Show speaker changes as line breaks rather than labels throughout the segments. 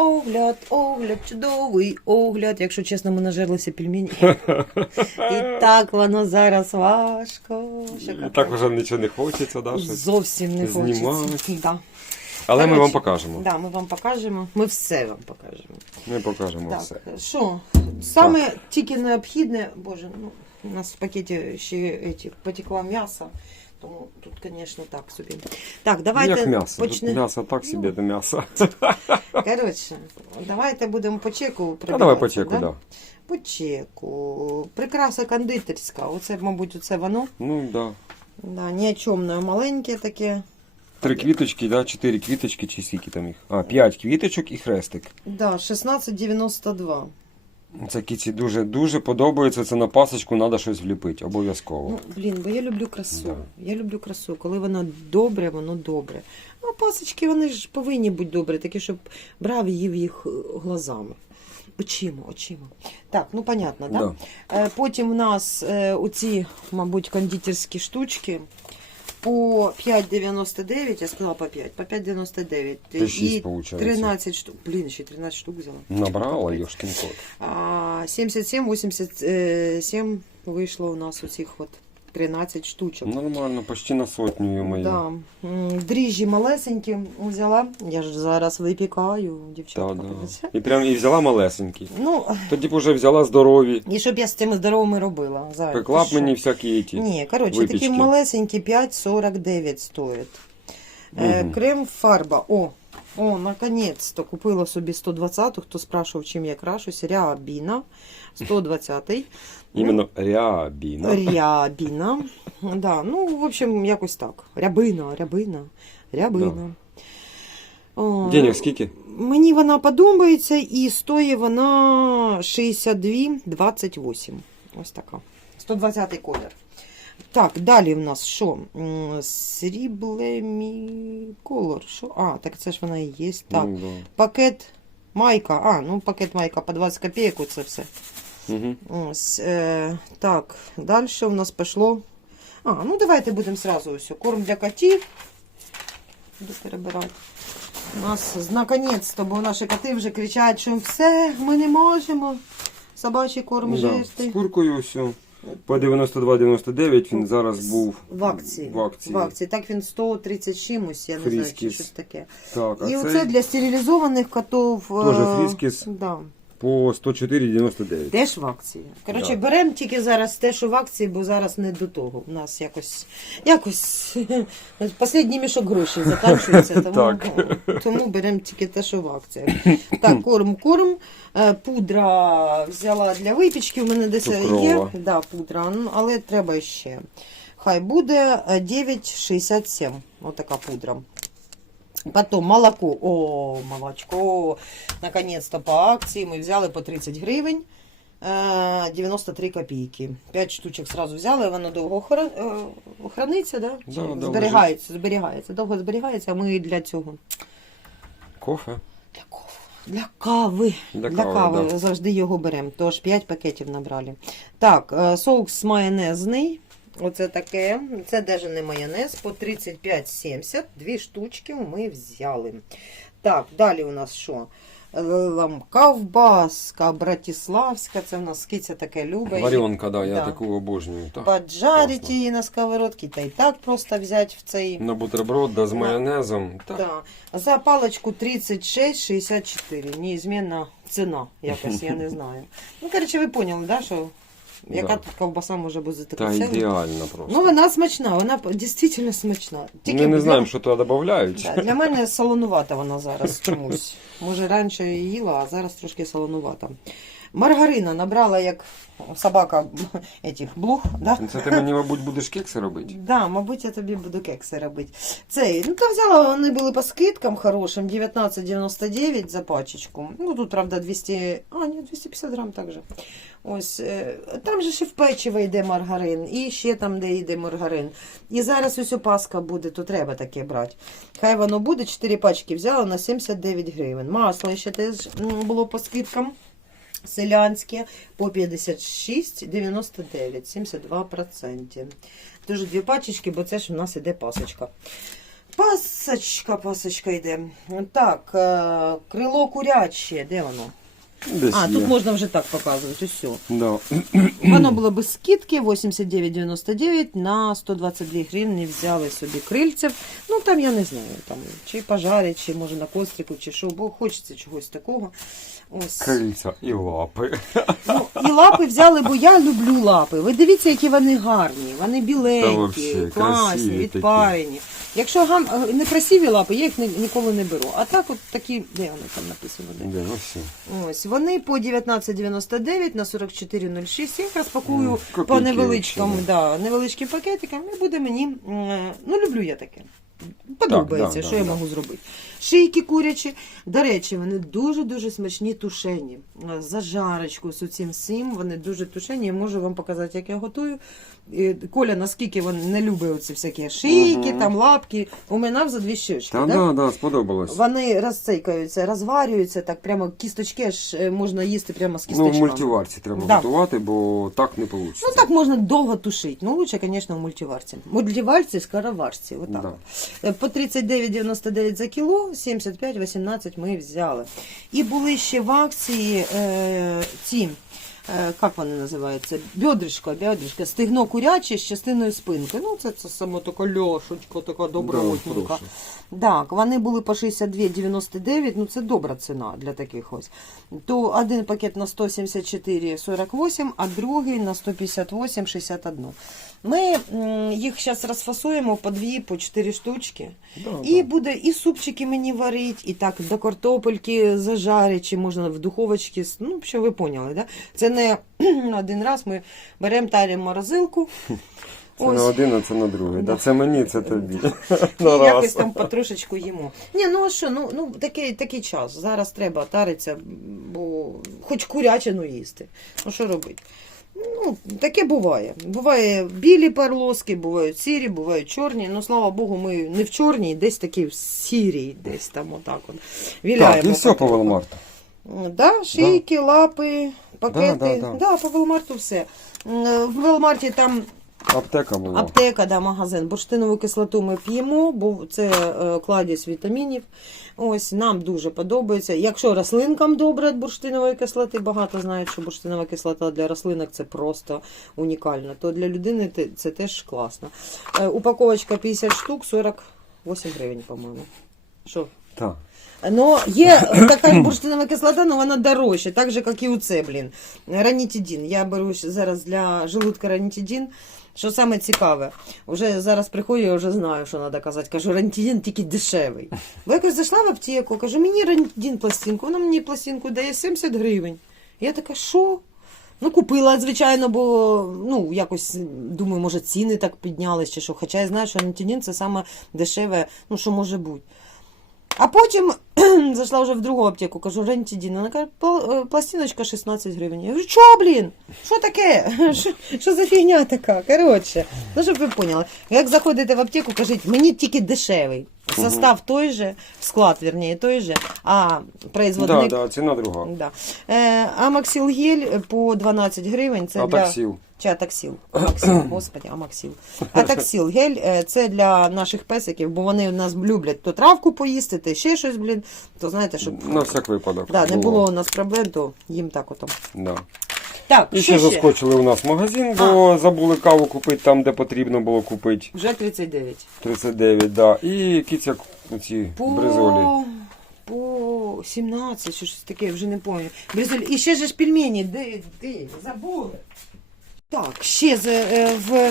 Огляд, огляд, чудовий огляд. Якщо чесно, ми нажерлися пельмені. І так воно зараз важко. І так вже нічого не хочеться, да, щось.
Зовсім не знімати. хочеться. Да.
Але ми Коротше, вам покажемо. Да, ми вам
покажемо. Ми все вам покажемо.
Ми покажемо Так, все. що?
Саме тільки необхідне, боже, ну, у нас в пакеті ще эти, потекло м'ясо, тому тут, звісно, так собі.
Так, давайте Як м'ясо. Тут почнемо. м'ясо так собі, Ну. то м'ясо.
Коротше, давайте будемо по чеку А давай по чеку, да? да. По чеку. Прикраса кондитерська. Оце, мабуть, оце воно. Ну, да. Да, ні о чому маленьке таке.
Три квіточки, да, чотири квіточки чи скільки там їх? А, п'ять квіточок і хрестик.
Да, 16,92.
Це кіці дуже дуже подобається. Це на пасочку треба щось вліпити, обов'язково. Ну,
блін, бо я люблю красу. Да. Я люблю красу. Коли воно добре, воно добре. А пасочки вони ж повинні бути добрі, такі, щоб брав їв їх е, глазами. Очима, очима. Так, ну понятно, да? Да. Е, Потім в нас е, оці, мабуть, кондитерські штучки по 5,99, я сказала по 5, по 5,99.
Ти шість, І получається.
13 штук. блин, еще 13 штук взяла.
Набрала ешкин кот.
А, 77, 87 вышло у нас у этих от 13 штучок.
Нормально, почти на сотню мою. Да.
Дріжджі малесенькі взяла. Я ж зараз випікаю, Да, дівчатка. да.
І прям і взяла малесенький. Ну, Тоді б вже взяла здорові.
і щоб я з цими здоровими робила. Зая,
Пекла б мені всякі ті. Ні, коротше, випічки.
такі малесенькі 5,49 стоять. Е, крем фарба. О, о, наконець-то купила собі 120-ту, хто спрашував, чим я крашусь. Рябіна, 120-й.
Іменно рябіна.
Рябіна. Да, ну, в общем, якось так. Рябина, рябина, рябина.
О, Денег скільки?
Мені вона подобається і стоїть вона 62,28. Ось така. 120-й колір. Так, далі в нас що? Сріблемі колор. Що? А, так це ж вона і є. Так, Ну, да. пакет майка. А, ну пакет майка по 20 копійок, оце все. Мгм. Ось, е, так, далі у нас пішло. А, ну давайте будемо сразу ось. Корм для котів. Буду перебирати. У нас наконець-то, бо наші коти вже кричать, що все, ми не можемо. Собачий корм Ну, да. жести.
З куркою все. По 92,99 він зараз був В акції. В акції. В
акції. Так він 130 чимось, я не знаю, чи щось таке. Так, а І цей оце для стерилізованих котів.
Теж е, фріскіс. Да. По 104,99.
Теж в акції. Коротше, Да. беремо тільки зараз те, що в акції, бо зараз не до того. У нас якось якось останній мішок грошей закінчується, тому, тому беремо тільки те, що в акціях. Так, корм, корм. Е, Пудра взяла для випічки. У мене десь є. Цукрова. Да, пудра, ну, але треба ще. Хай буде е, 9,67. Отака пудра. Потом молоко. О, молочко. Наконец-то по акції ми взяли по 30 гривень. е, 93 копійки. 5 штучок сразу взяли, воно довго хра- е, храниться, да? Да, довго зберігається, зберігається. Довго зберігається, а ми для цього. Кофе. Для кави. Для кави. Для Для кави, кави да. завжди його беремо. Тож 5 пакетів набрали. Так, е, соус майонезний. Оце таке. Це навіть не майонез. По 35,70. Дві штучки ми взяли. Так, далі у нас що? Е, Ковбаска братиславська. Це в нас киця таке любить.
Варенка, да, я Да. таку обожнюю. Так.
Поджарити її на сковородці, та й так просто взяти в цей. На
бутерброд, да, з Да. майонезом. Так. Да.
За паличку 36,64. Неізмінна ціна якась, я не знаю. Ну, коротше, ви поняли, да, що яка Да. тут ковбаса може бути
така? Та ідеально просто. Ну, вона смачна,
вона п- дійсно смачна. Ми для-
не знаємо, що туди додають. Да, для мене
солонувата вона зараз чомусь. Може, раніше її їла, а зараз трошки солонувата. Маргарина набрала як собака этих блух, да?
Це ти мені, мабуть, будеш кекси робити. Да,
мабуть, я тобі буду кекси робити. Цей, ну та взяла, вони були по скидкам хорошим, 19,99 за пачечку. Ну тут, правда, 200, а, ні, 250 грам також. Ось, е, там же ще в печиво йде маргарин, і ще там, де йде маргарин. І зараз ось опаска буде, то треба таке брати. Хай воно буде, 4 пачки взяла на 79 гривень. Масло ще теж було по скидкам. Селянське по 56,99, 72%. Дуже дві пачечки, бо це ж у нас іде пасочка. Пасочка, пасочка йде. Так, е, крило куряче, де воно? Десь А, є. тут можна вже так показувати, все. Да. Воно було без скидки 89,99 на 122 гривні взяли собі крильців. Ну там я не знаю, там чи пожарять, чи може на кострику, чи що, бо хочеться чогось такого. Ось.
Крильця і лапи.
Ну, і лапи взяли, бо я люблю лапи. Ви дивіться, які вони гарні. Вони Та біленькі, вообще, класні, красиві відпарені. Якщо гам... е, не красиві лапи, я їх ні- ніколи не беру. А так от такі, де вони там написано? Де? Де, ну все. Ось вони по 19,99 на 44,06. Я їх розпакую Ну, по копійки невеличким, взагалі. да, невеличким пакетикам і буде мені. Ну, люблю я таке. Подобається, Так, да, що да, я да. можу зробити. Шийки курячі. До речі, вони дуже-дуже смачні тушені. Е, За жарочку з цим всім. Вони дуже тушені. Я можу вам показати, як я готую. Коля, наскільки він не любить оці всякі шийки, Мгм. там лапки, уминав за дві щечки. Та да? да, да,
сподобалось. Вони
розцейкаються, розварюються, так прямо кісточки аж е, можна їсти прямо з Ну,
в мультиварці треба Да. готувати, бо так не вийде. Ну так
можна довго тушити. Ну, лучше, звісно, в мультиварці. Мультиварці, скороварці. Отак. Да. Е, По 39,99 за кіло, 75,18 ми взяли. І були ще в акції е, ці. Е, Як вони називаються? Бедришко, бедришко, стегно куряче з частиною спинки. Ну, це, це саме така льошечка, така добротненька. Да. Так, вони були по 62,99, ну це добра ціна для таких ось. То один пакет на 174,48, а другий на 158,61. Ми їх зараз розфасуємо по дві, по чотири штучки. Да, І да. буде і супчики мені варить, і так до картопельки зажарить, чи можна в духовочці. Ну, що ви поняли, да? Це не один раз ми беремо таримо морозилку.
Це на один, а це на другий. Да. Це мені, це тобі.
І якось там потрошечку їмо. Ні, ну а що, ну, ну такий, такий час. Зараз треба таритися, бо хоч курячину їсти. Ну що робити? Ну, таке буває. Буває білі перлоски, бувають сірі, бувають чорні. Ну, слава Богу, ми не в чорній, десь такі в сірій, десь там отак от. Віляємо. Так, і все
по. Велмарту. Да, шийки,
лапи, пакети. Да, Да, да, да. по Велмарту все. В Велмарті там
Аптека була. Аптека, да, магазин.
Бурштинову кислоту ми п'ємо, бо це е, кладість вітамінів. Ось нам дуже подобається. Якщо рослинкам добре від бурштинової кислоти, багато знають, що бурштинова кислота для рослинок це просто унікально, то для людини це теж класно. Е, Упаковочка 50 штук, 48 гривень, по-моєму. Що? Так. Ну, є така бурштинова кислота, але вона дорожча, так же, як і у це, блін. Ранітидін. Я беру зараз для желудка ранітидін. Що саме цікаве, вже зараз приходжу, я вже знаю, що треба казати. Кажу, ранітидін тільки дешевий. Бо якось зайшла в аптеку, кажу, мені ранітидін пластинку, вона мені пластинку дає 70 гривень. Я така, що? Ну, купила, звичайно, бо ну, якось думаю, може ціни так піднялись чи що. Хоча я знаю, що ранітидін це саме дешеве, ну що може бути. А потім зайшла вже в другу аптеку, кажу, рентідін. Вона каже, «Пла- е, пластиночка 16 гривень. Я кажу, що, блін? Що таке? Що за фігня така? Коротше, ну щоб ви поняли. Як заходите в аптеку, кажіть, мені тільки дешевий. Состав той же, склад, верніше, той же, а Да, производник.
да, ціна друга. Да. Е,
Амаксилгель по 12 гривень. Це
А для... Чи
атаксіл? Амаксіл, господи, амаксіл. Атаксіл гель е, це для наших песиків, бо вони в нас люблять то травку поїсти, то ще щось, блін.
То знаєте, щоб На всяк випадок. да, не
було у нас проблем, то їм так ото.
Да. Так, І ще ще? заскочили у нас в магазин, бо забули каву купити там, де потрібно було купити.
Вже 39. 39, да.
І кіця ці По... бризолі.
По 17, що щось таке, вже не пам'ятаю. Бризолі. І ще же ж пельмені, де, де, забули. Так, ще з, е, в...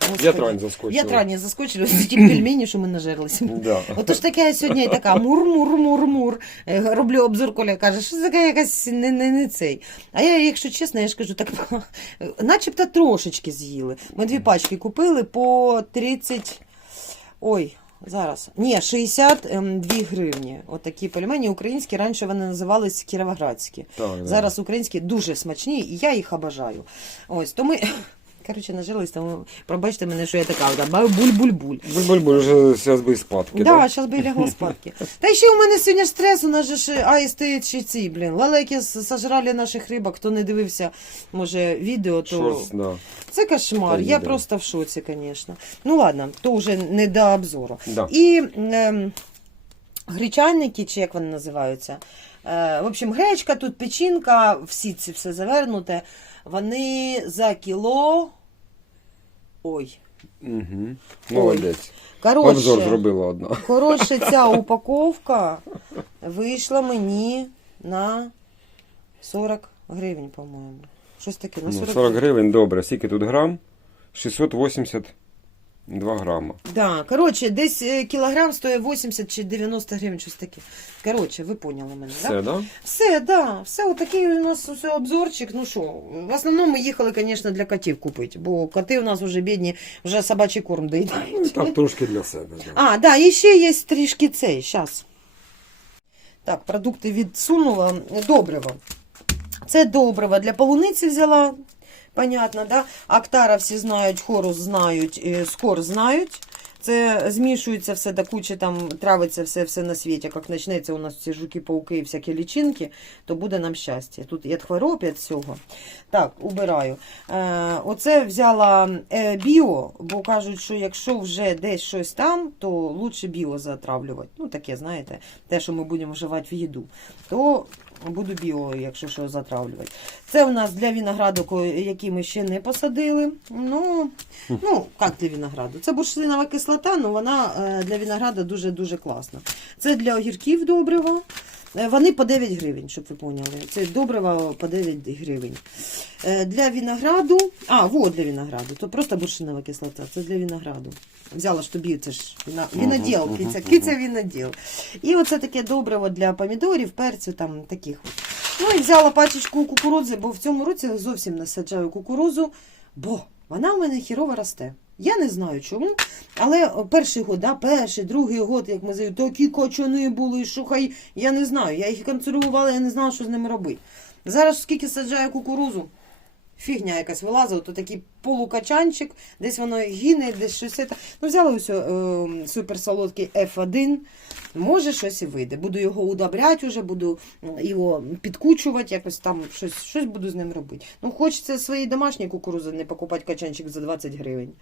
Господи. Ятрань заскочили. Ятрання
заскочили, ось ті пельмені, що ми нажерлися. Да. Отож таке я сьогодні така мур-мур-мур-мур. Е, Роблю обзор, Коля каже, що це така якась не, не, не цей. А я, якщо чесно, я ж кажу, так начебто трошечки з'їли. Ми дві пачки купили по 30. Ой. Зараз. Ні, 62 гривні. Отакі пельмені українські. Раніше вони називались кіровоградські. Так. Зараз українські дуже смачні, і я їх обожаю. Ось, то ми Коротше, нажилась, тому пробачте мене, що я така да, буль-буль-буль.
Буль-буль-буль, зараз би і спадки, Да,
зараз би і лягла спадки. Та ще у мене сьогодні ж стрес, у нас же ж аїсти ці, блін. Лелеки сожрали наших рибок. Хто не дивився, може, відео, то
Шорс, да. це
кошмар. Та Я просто в шоці, звісно. Ну ладно, то вже не до обзору. Да. І ем, гречанники, чи як вони називаються. Е, в общем, гречка, тут печінка, всі ці все завернуте. Вони за кіло. Ой.
Угу. Молодець. Коротше, Обзор зробила одна.
Коротше, ця упаковка вийшла мені на 40 гривень, по-моєму. Щось таке, на Ну, 40,
40 гривень, добре. Скільки тут грам? 682 грама.
Да, коротше, десь е, кілограм стоїть 80 чи 90 гривень, щось таке. Коротше, ви поняли мене, Все,
да? Все,
да, все, отакий у нас все обзорчик. Ну що, в основному ми їхали, звісно, для котів купити, бо коти у нас вже бідні, вже собачий корм доїдають.
Так, трошки для себе. Да. А, да, і
ще є трішки цей, щас. Так, продукти відсунула. Добриво. Це добриво для полуниці взяла. Понятно, да? Актара всі знають, хорус знають, е, скор знають. Це змішується все до кучі, там травиться все, все на світі. Як почнеться у нас ці жуки-пауки і всякі лічинки, то буде нам щастя. Тут і від хвороб, і від всього. Так, убираю. Е, оце взяла е, біо, бо кажуть, що якщо вже десь щось там, то лучше біо затравлювати. Ну, таке, знаєте, те, що ми будемо вживати в їду, то буду біо, якщо що, затравлювати. Це у нас для винограду, який ми ще не посадили. Ну, ну як для винограду? Це бурштинова кислота, але вона е, для винограду дуже-дуже класна. Це для огірків добриво. Е, Вони по 9 гривень, щоб ви поняли. Це добриво по 9 гривень. Е, Для винограду, а, вот для винограду, то просто бурштинова кислота, це для винограду. Взяла ж тобі, це ж виноділ, киця, киця виноділ. І оце таке добриво для помідорів, перцю, там таких. от. Ну і взяла пачечку кукурудзи, бо в цьому році зовсім не саджаю кукурудзу, бо вона в мене хірово росте. Я не знаю чому, але перший год, да, перший, другий год, як ми зають, такі кочани були, що хай, я не знаю, я їх консервувала, я не знала, що з ними робити. Зараз скільки саджаю кукурузу, фігня якась вилазила, то такий полукачанчик, десь воно гине, десь щось. Ну, взяла ось е, суперсолодкий F1. Може, щось і вийде. Буду його удобряти уже, буду його підкучувати, якось там щось, щось буду з ним робити. Ну, хочеться свої домашні кукурузи не покупати качанчик за 20 гривень.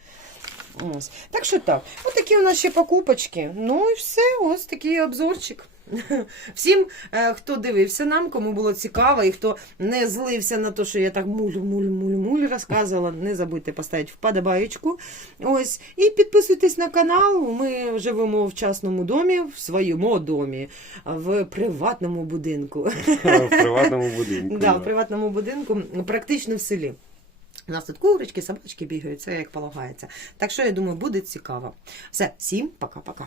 Ось. Так що так. Ось такі у нас ще покупочки. Ну і все, ось такий обзорчик. Всім, е, хто дивився нам, кому було цікаво і хто не злився на те, що я так муль-муль-муль-муль розказувала, не забудьте поставити вподобаєчку. Ось. І підписуйтесь на канал. Ми живемо в частному домі, в своєму домі, в приватному будинку.
В приватному будинку. Да,
в приватному будинку, практично в селі. У нас тут курочки, собачки бігають, все як полагається. Так що я думаю, буде цікаво. Все, всім пока-пока.